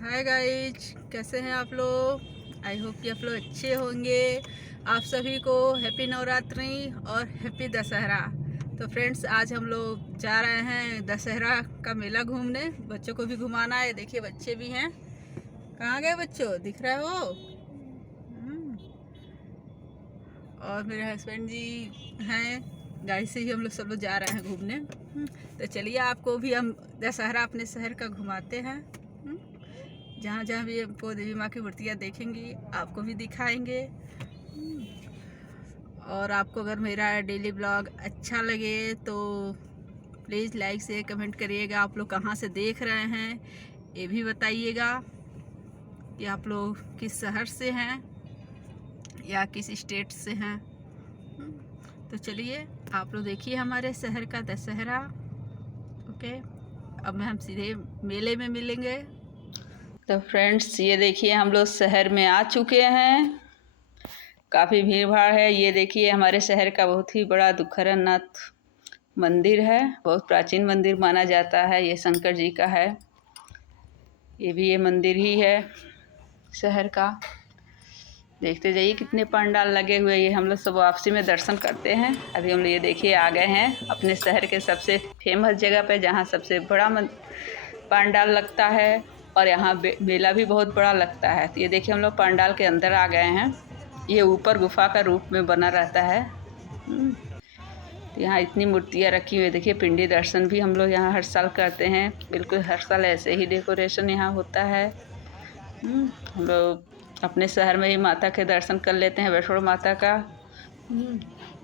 Hi guys, कैसे हैं आप लोग। आई होप कि आप लोग अच्छे होंगे। आप सभी को हैप्पी नवरात्रि और हैप्पी दशहरा। तो फ्रेंड्स, आज हम लोग जा रहे हैं दशहरा का मेला घूमने। बच्चों को भी घुमाना है। देखिए बच्चे भी हैं। कहाँ गए बच्चों, दिख रहे हो? और मेरे हस्बैंड जी हैं। गाड़ी से ही हम लोग सब लोग जा रहे हैं घूमने। तो चलिए आपको भी हम दशहरा अपने शहर का घुमाते हैं। जहाँ जहाँ भी हमको देवी माँ की मूर्तियाँ देखेंगी आपको भी दिखाएंगे। और आपको अगर मेरा डेली ब्लॉग अच्छा लगे तो प्लीज़ लाइक से कमेंट करिएगा। आप लोग कहाँ से देख रहे हैं ये भी बताइएगा कि आप लोग किस शहर से हैं या किस स्टेट से हैं। तो चलिए आप लोग देखिए हमारे शहर का दशहरा। ओके, अब हम सीधे मेले में मिलेंगे। तो फ्रेंड्स, ये देखिए हम लोग शहर में आ चुके हैं। काफ़ी भीड़ भाड़ है। ये देखिए हमारे शहर का बहुत ही बड़ा दुखहरण नाथ मंदिर है। बहुत प्राचीन मंदिर माना जाता है। ये शंकर जी का है। ये भी ये मंदिर ही है शहर का। देखते जाइए कितने पंडाल लगे हुए। ये हम लोग सब वापसी में दर्शन करते हैं। अभी हम लोग ये देखिए आ गए हैं अपने शहर के सबसे फेमस जगह पे, जहाँ सबसे बड़ा पंडाल लगता है और यहाँ मेला भी बहुत बड़ा लगता है। तो ये देखिए हम लोग पंडाल के अंदर आ गए हैं। ये ऊपर गुफा का रूप में बना रहता है। तो यहाँ इतनी मूर्तियाँ रखी हुई। देखिए पिंडी दर्शन भी हम लोग यहाँ हर साल करते हैं। बिल्कुल हर साल ऐसे ही डेकोरेशन यहाँ होता है। हम लोग अपने शहर में ही माता के दर्शन कर लेते हैं, वैष्णो माता का।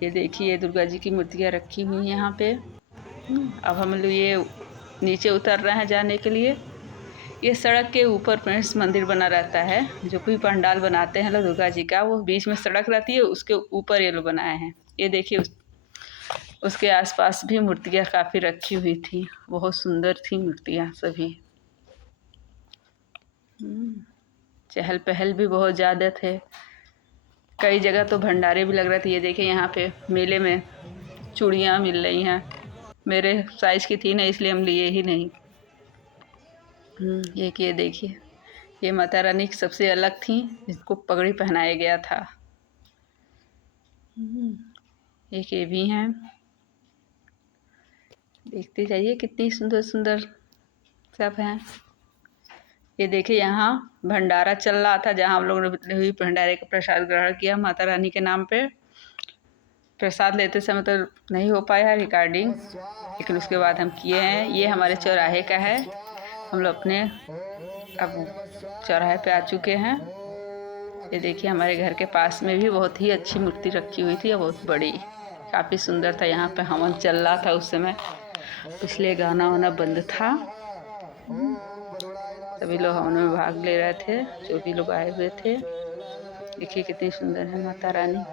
ये देखिए दुर्गा जी की मूर्तियाँ रखी हुई यहाँ पे। अब हम लोग ये नीचे उतर रहे हैं जाने के लिए। ये सड़क के ऊपर फ्रेंड्स मंदिर बना रहता है। जो कोई पंडाल बनाते हैं लोग दुर्गा जी का, वो बीच में सड़क रहती है, उसके ऊपर ये लोग बनाए हैं। ये देखिए उसके आसपास भी मूर्तियाँ काफ़ी रखी हुई थी। बहुत सुंदर थी मूर्तियाँ सभी। चहल पहल भी बहुत ज़्यादा थे। कई जगह तो भंडारे भी लग रहे थे। ये देखिए यहाँ पे मेले में चूड़ियाँ मिल रही हैं। मेरे साइज़ की थी ना, इसलिए हम लिए ही नहीं। ये देखिए ये माता रानी सबसे अलग थी, जिसको पगड़ी पहनाया गया था। एक ये भी हैं। देखते जाइए कितनी सुंदर सुंदर सब हैं। ये देखिए यहाँ भंडारा चल रहा था, जहाँ हम लोगों ने भी भंडारे का प्रसाद ग्रहण किया माता रानी के नाम पे। प्रसाद लेते समय तो नहीं हो पाया है रिकॉर्डिंग, लेकिन उसके बाद हम किए हैं। ये हमारे चौराहे का है। हम लोग अपने अब चौराहे पे आ चुके हैं। ये देखिए हमारे घर के पास में भी बहुत ही अच्छी मूर्ति रखी हुई थी, बहुत बड़ी, काफ़ी सुंदर था। यहाँ पे हवन चल रहा था उस समय, इसलिए गाना वाना बंद था। सभी लोग हवन में भाग ले रहे थे, जो भी लोग आए हुए थे। देखिए कितनी सुंदर है माता रानी।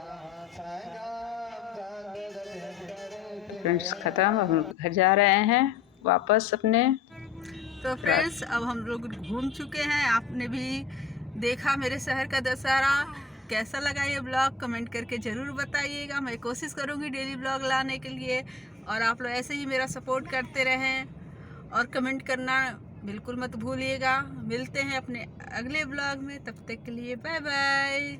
फ्रेंड्स ख़त्म, अब हम लोग घर जा रहे हैं वापस अपने। तो फ्रेंड्स अब हम लोग घूम चुके हैं। आपने भी देखा मेरे शहर का दशहरा। कैसा लगा ये ब्लॉग कमेंट करके ज़रूर बताइएगा। मैं कोशिश करूँगी डेली ब्लॉग लाने के लिए, और आप लोग ऐसे ही मेरा सपोर्ट करते रहें और कमेंट करना बिल्कुल मत भूलिएगा। मिलते हैं अपने अगले ब्लॉग में, तब तक के लिए बाय बाय।